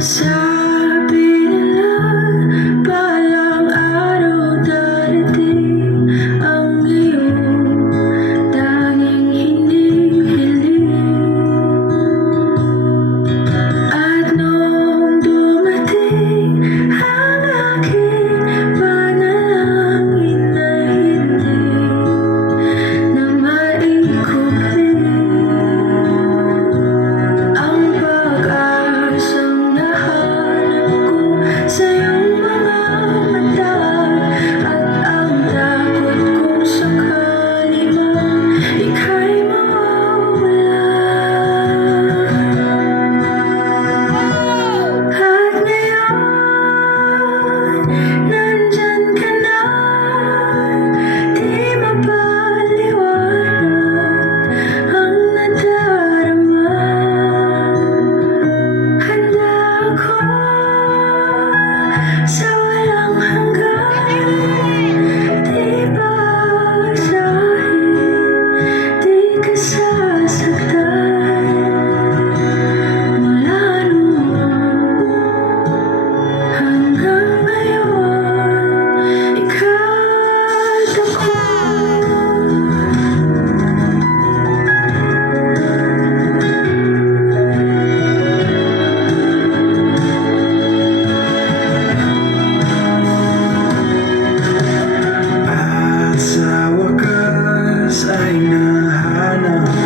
Sabi nila balang araw darating ang iyong tanging hinihiling. At nung dumating ang aking panalangin ay hindi na maikubling ang pag-asang sa iyong mga mata at ang takot kung sakali mang ika'y mawawala. At ngayon, nandyan ka na, di mapaliwanag ang nadarama. Handa ako sa walang hanggan, di babasahin, di ka sasaktan. Mula noon hanggang ngayon, ika't ako. At sa wakas ay nahanap